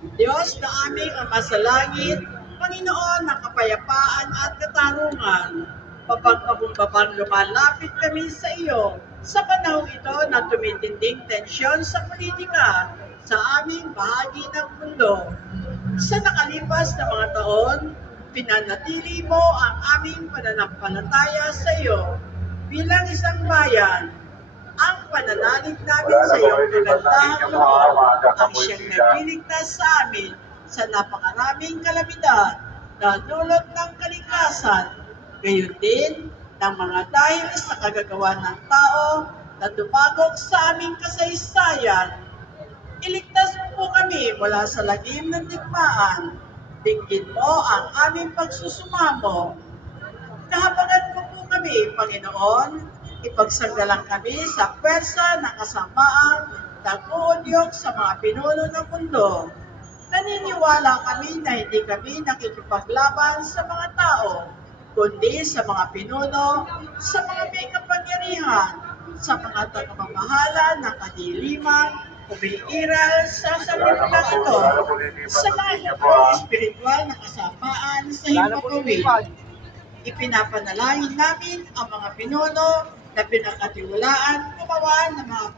Diyos na aming Ama sa langit, Panginoon ng kapayapaan at katarungan, mapagpakumbabang lumalapit kami sa iyo sa panahon ito na tumitinding tensyon sa politika sa aming bahagi ng mundo. Sa nakalipas na mga taon, pinanatili mo ang aming pananampalataya sa iyo bilang isang bayan. Ang pananalig namin sa iyong kagandahang loob ang siyang nagliligtas sa amin sa napakaraming kalamidad na dulot ng kalikasan, gayon din ng mga dahil sa kagagawa ng tao na dumagok sa aming kasaysayan. Iligtas mo po kami mula sa lagim ng digmaan. Dinggin mo ang aming pagsusumamo. Kahabagan mo po kami, Panginoon, ipagsanggalang kami sa pwersa ng kasamaang nag-uudyok sa mga pinuno ng mundo. Naniniwala kami na hindi kami nakikipaglaban sa mga tao, kundi sa mga pinuno, sa mga may kapangyarihan, sa mga tagapamahala ng kadiliman, umiiral sa sanlibutan ito, sa mga hukong espiritual na kasamaan sa himpapawid. Ipinapanalangin namin ang mga pinuno na pinakatiwalaan gumawa ng mga